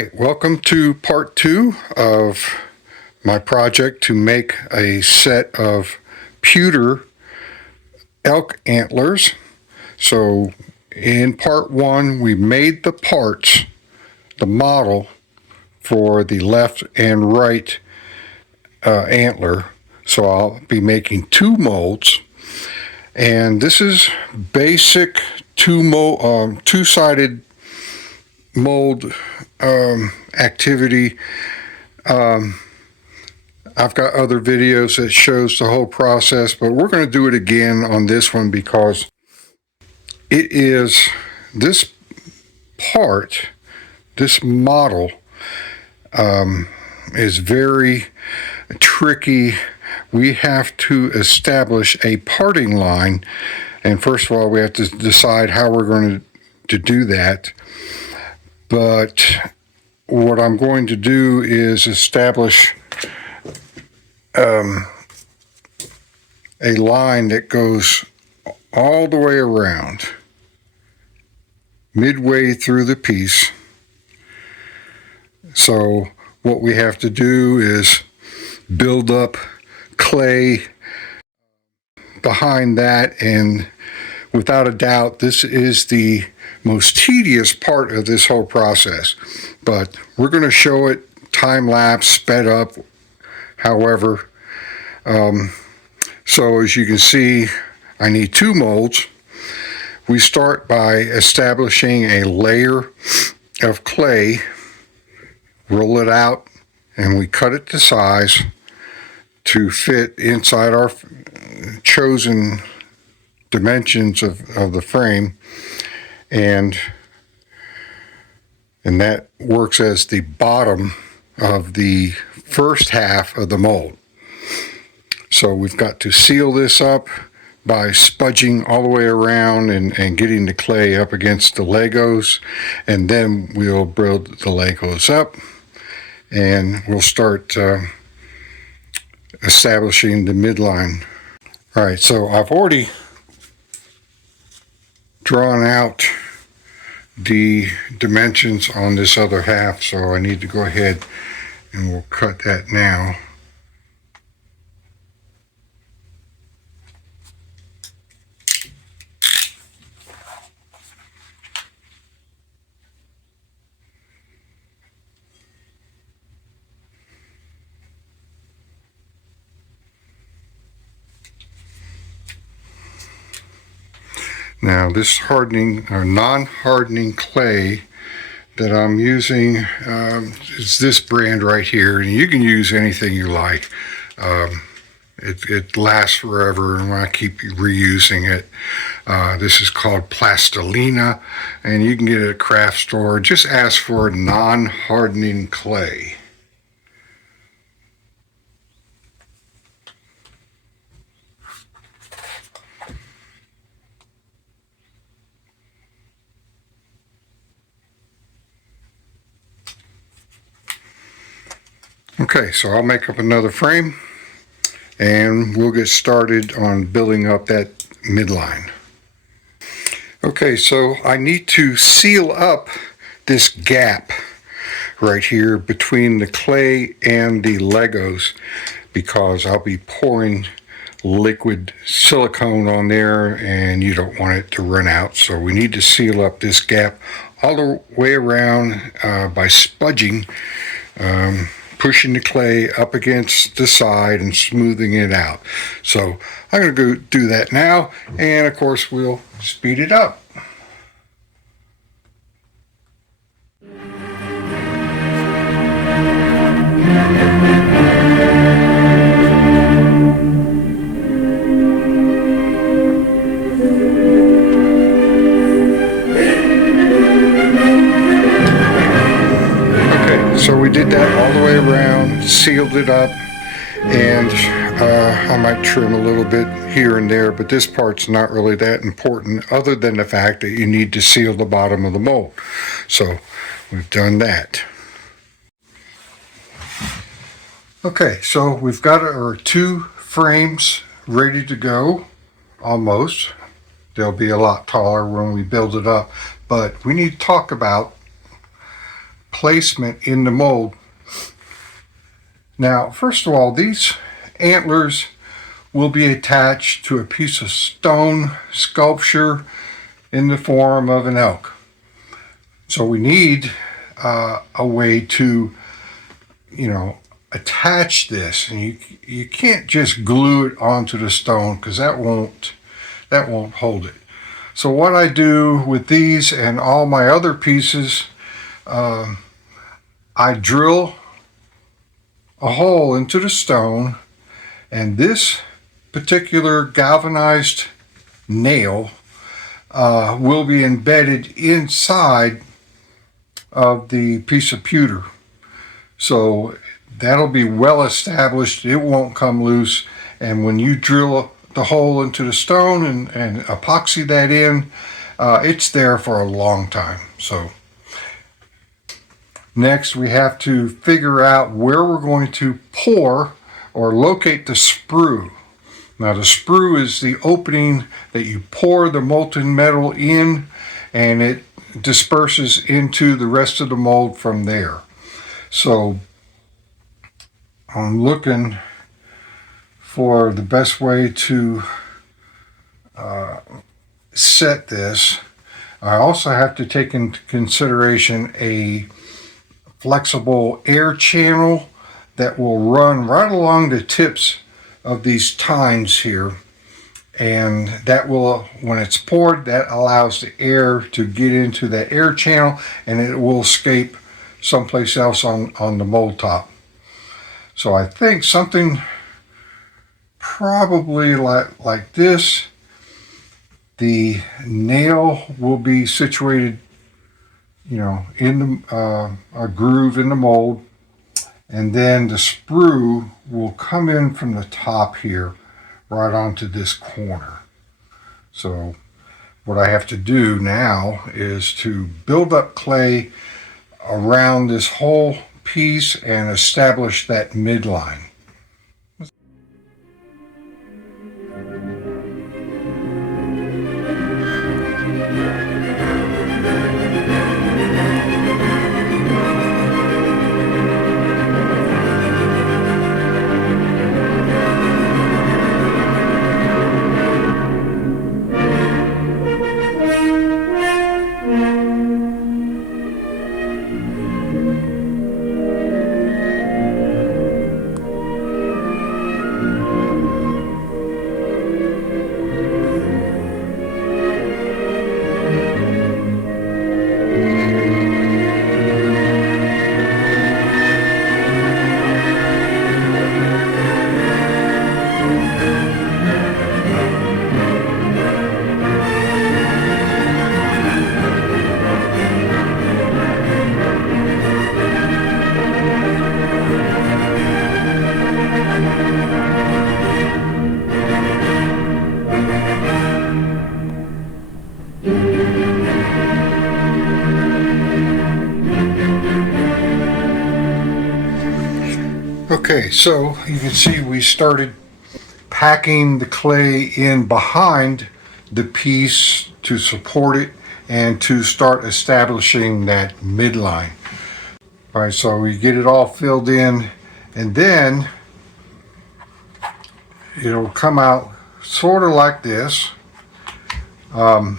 right, welcome to part 2 of my project to make a set of pewter elk antlers. So in part 1 we made the parts, the model for the left and right antler. So I'll be making 2 molds, and this is basic two-sided mold activity. I've got other videos that shows the whole process, but we're going to do it again on this one because it is this part, this model is very tricky. We have to establish a parting line, and first of all we have to decide how we're going to do that. But what I'm going to do is establish a line that goes all the way around, midway through the piece. So what we have to do is build up clay behind that, and without a doubt this is the most tedious part of this whole process, but we're going to show it time-lapse, sped up, however. So as you can see, I need 2 molds. We start by establishing a layer of clay, roll it out, and we cut it to size to fit inside our chosen dimensions of the frame, and that works as the bottom of the first half of the mold. So we've got to seal this up by spudging all the way around and getting the clay up against the Legos, and then we'll build the Legos up and we'll start establishing the midline. All right, so I've already drawn out the dimensions on this other half, so I need to go ahead and we'll cut that now. Now this hardening or non-hardening clay that I'm using is this brand right here, and you can use anything you like. It lasts forever, and I keep reusing it. This is called Plastilina, and you can get it at a craft store. Just ask for non-hardening clay. Okay, so I'll make up another frame and we'll get started on building up that midline. Okay, so I need to seal up this gap right here between the clay and the Legos, because I'll be pouring liquid silicone on there and you don't want it to run out. So we need to seal up this gap all the way around by spudging, pushing the clay up against the side and smoothing it out. So I'm going to go do that now, and of course we'll speed it up. So we did that all the way around, sealed it up, and I might trim a little bit here and there, but this part's not really that important other than the fact that you need to seal the bottom of the mold. So we've done that. Okay, so we've got our 2 frames ready to go, almost. They'll be a lot taller when we build it up, but we need to talk about placement in the mold. Now, first of all, these antlers will be attached to a piece of stone sculpture in the form of an elk. So we need a way to, attach this, and you can't just glue it onto the stone because that won't hold it. So what I do with these and all my other pieces, I drill a hole into the stone, and this particular galvanized nail will be embedded inside of the piece of pewter. So that'll be well established. It won't come loose. And when you drill the hole into the stone and epoxy that in, it's there for a long time. So next we have to figure out where we're going to pour or locate the sprue. Now the sprue is the opening that you pour the molten metal in, and it disperses into the rest of the mold from there. So I'm looking for the best way to set this. I also have to take into consideration a flexible air channel that will run right along the tips of these tines here, and that will, when it's poured, that allows the air to get into that air channel and it will escape someplace else on the mold top. So I think something probably like this. The nail will be situated, in a groove in the mold, and then the sprue will come in from the top here right onto this corner. So what I have to do now is to build up clay around this whole piece and establish that midline. Okay, so you can see we started packing the clay in behind the piece to support it and to start establishing that midline. All right, so we get it all filled in, and then it'll come out sort of like this. I've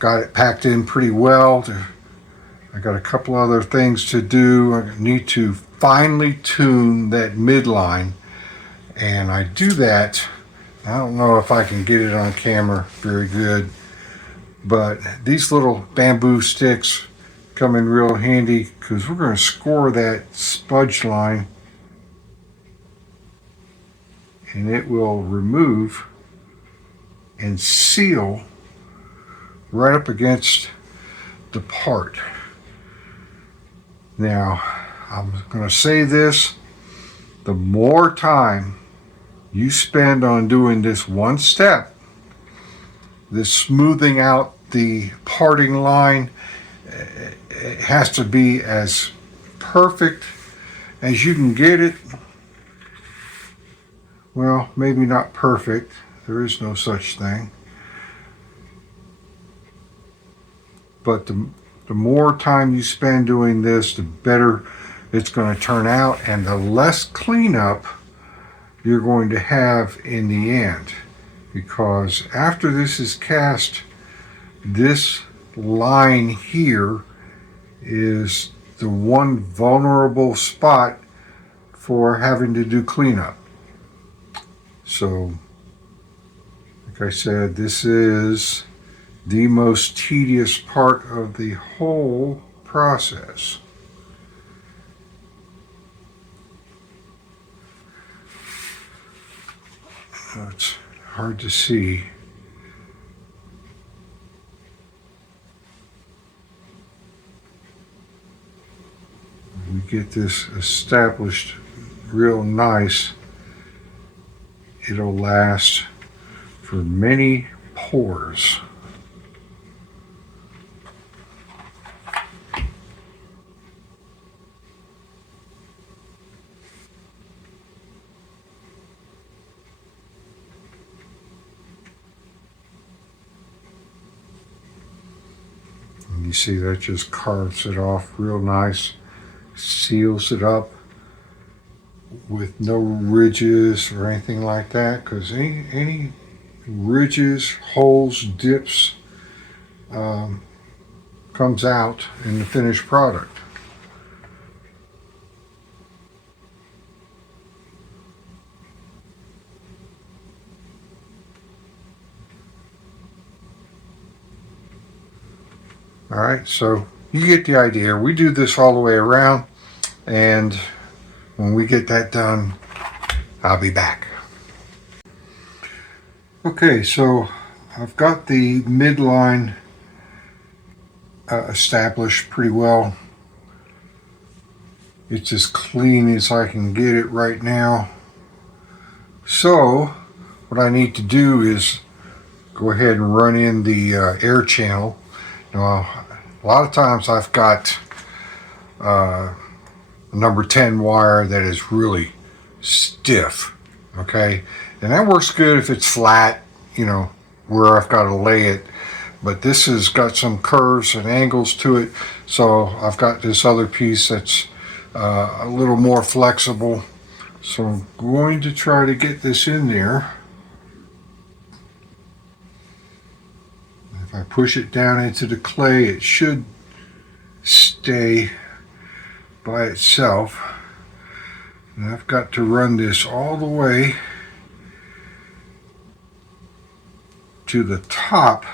got it packed in pretty well. I got a couple other things to do. I need to finely tune that midline, and I do that. I don't know if I can get it on camera very good, but these little bamboo sticks come in real handy because we're going to score that smudge line, and it will remove and seal right up against the part. Now, I'm going to say this, the more time you spend on doing this one step, this smoothing out the parting line, it has to be as perfect as you can get it. Well, maybe not perfect. There is no such thing. But the The more time you spend doing this, the better it's going to turn out, and the less cleanup you're going to have in the end. Because after this is cast, this line here is the one vulnerable spot for having to do cleanup. So, like I said, this is the most tedious part of the whole process. It's hard to see. We get this established real nice, it'll last for many pours. And you see that just carves it off real nice, seals it up with no ridges or anything like that, because any ridges, holes, dips comes out in the finished product. All right, so you get the idea. We do this all the way around, and when we get that done, I'll be back. Okay, so I've got the midline established pretty well. It's as clean as I can get it right now. So what I need to do is go ahead and run in the air channel. Now, a lot of times I've got a number 10 wire that is really stiff, okay? And that works good if it's flat, you know, where I've got to lay it. But this has got some curves and angles to it, so I've got this other piece that's a little more flexible. So I'm going to try to get this in there. If I push it down into the clay, it should stay by itself. And I've got to run this all the way to the top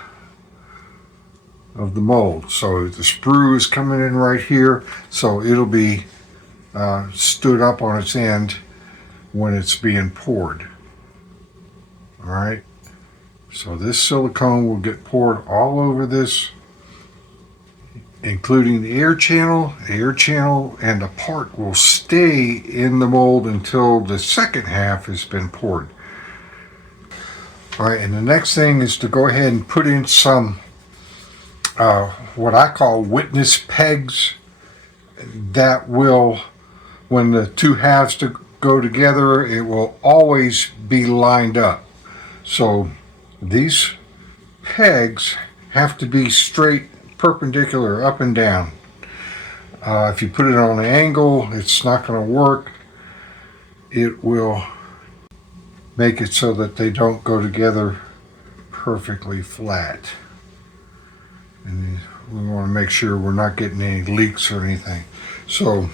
of the mold. So the sprue is coming in right here, so it'll be stood up on its end when it's being poured. All right, so this silicone will get poured all over this, including the air channel. The air channel and the part will stay in the mold until the second half has been poured. All right, and the next thing is to go ahead and put in some what I call witness pegs that will, when the two halves to go together, it will always be lined up. So these pegs have to be straight, perpendicular, up and down. If you put it on an angle, it's not going to work. It will make it so that they don't go together perfectly flat. And we want to make sure we're not getting any leaks or anything. So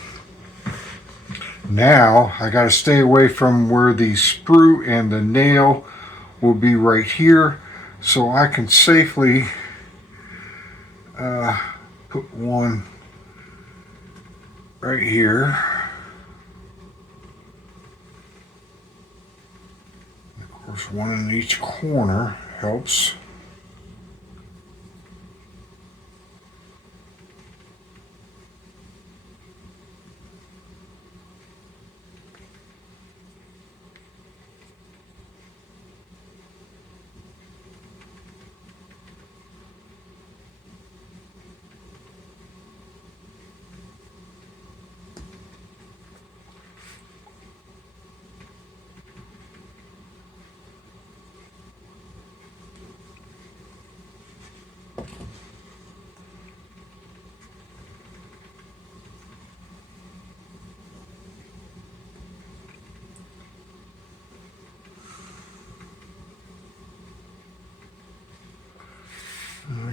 now I got to stay away from where the sprue and the nail will be right here, so I can safely put one right here. Of course, one in each corner helps.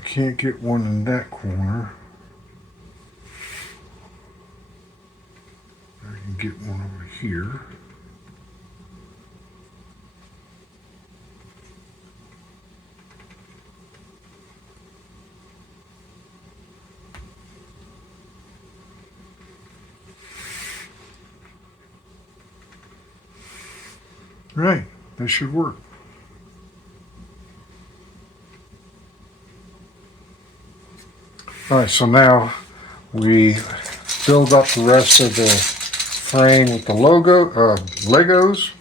can't get one in that corner. I can get one over here. Right, that should work. All right, so now we build up the rest of the frame with the Legos.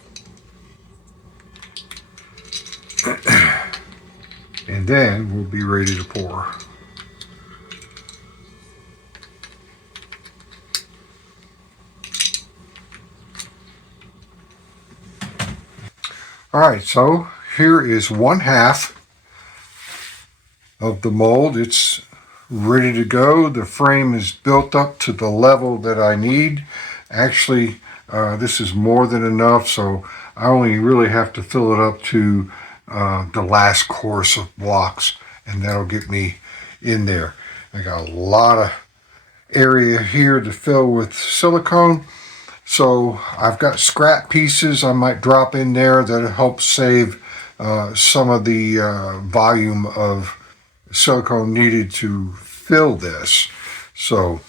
And then we'll be ready to pour. All right, so here is 1/2 of the mold. It's ready to go. The frame is built up to the level that I need. Actually, this is more than enough, so I only really have to fill it up to the last course of blocks, and that'll get me in there. I got a lot of area here to fill with silicone. So I've got scrap pieces I might drop in there that help save some of the volume of silicone needed to fill this. So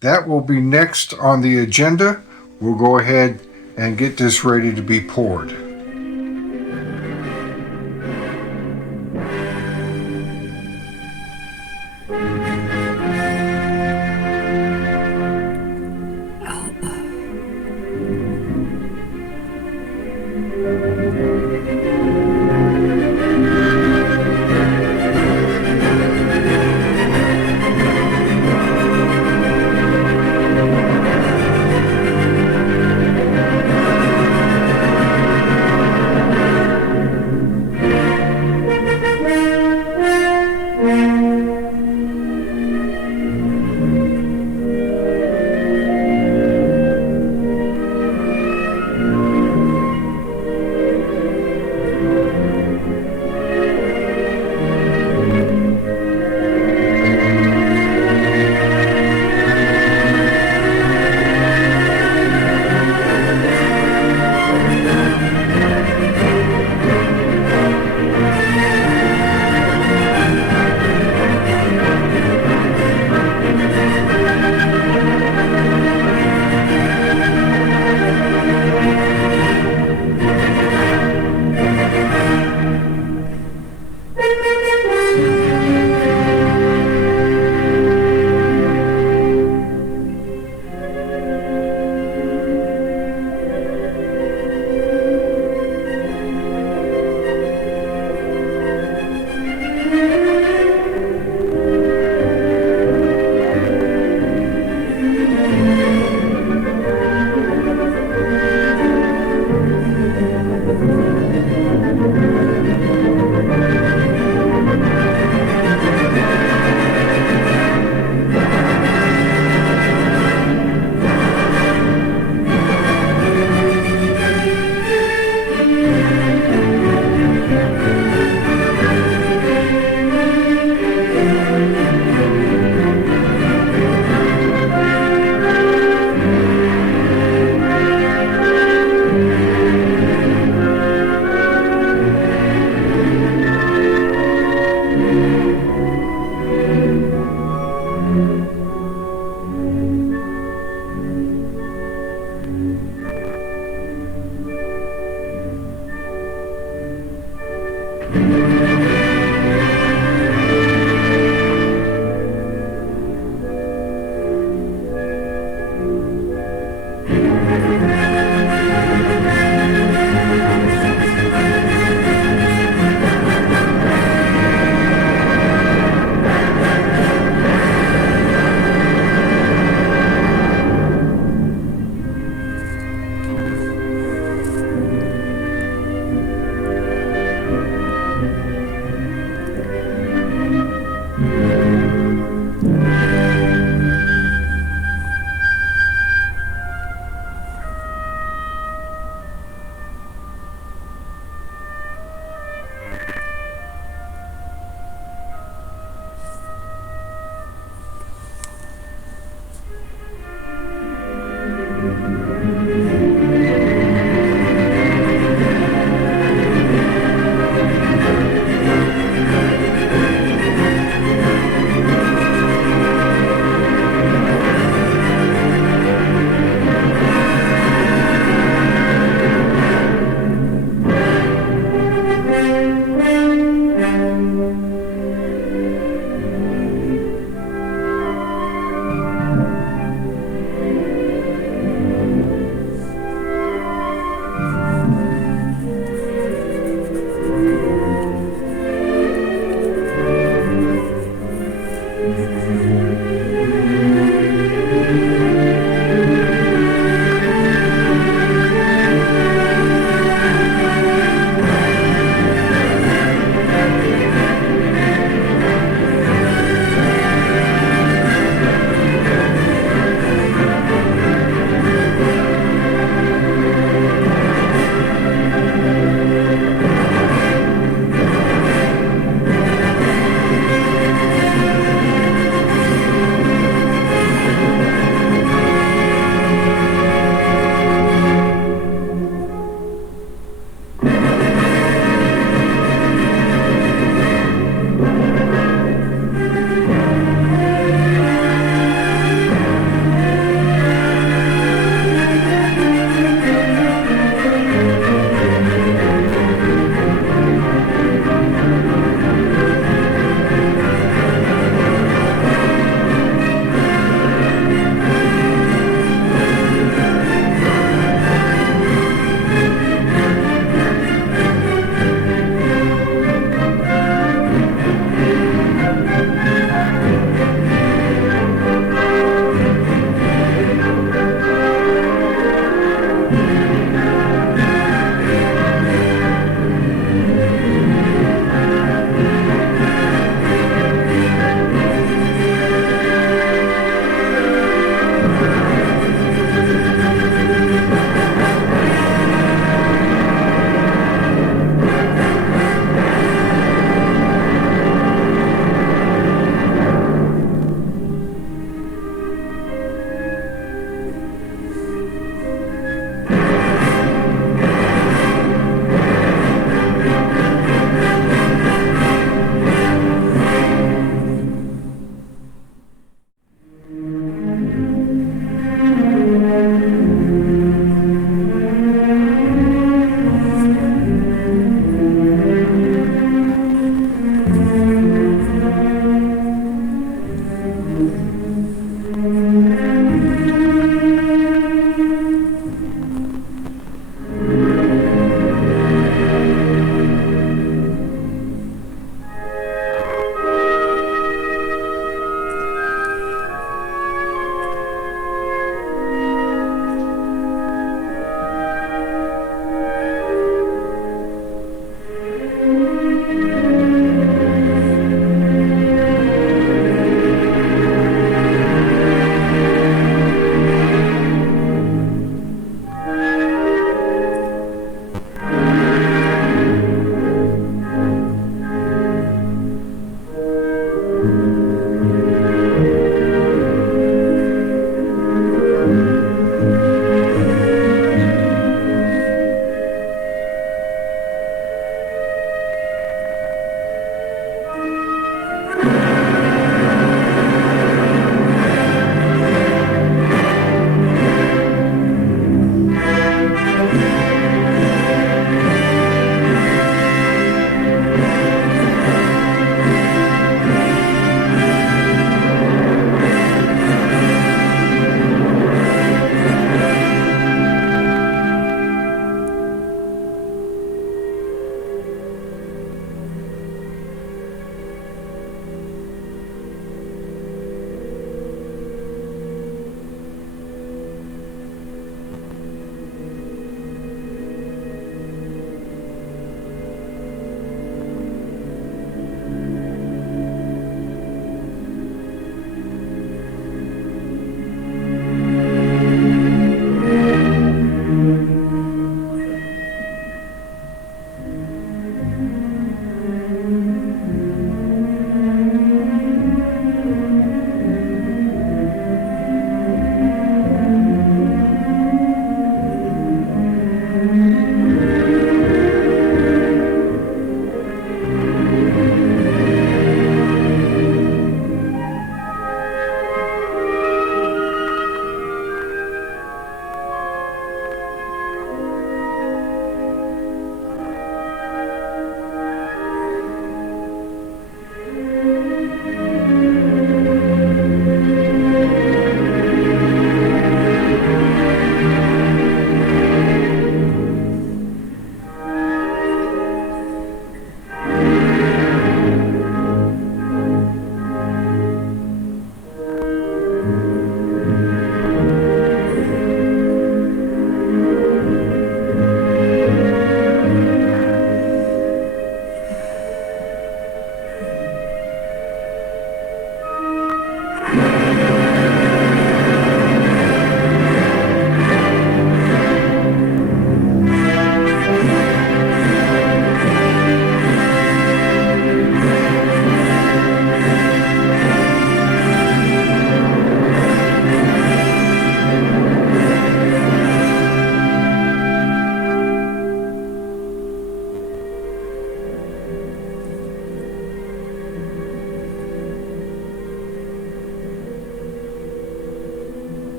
that will be next on the agenda. We'll go ahead and get this ready to be poured.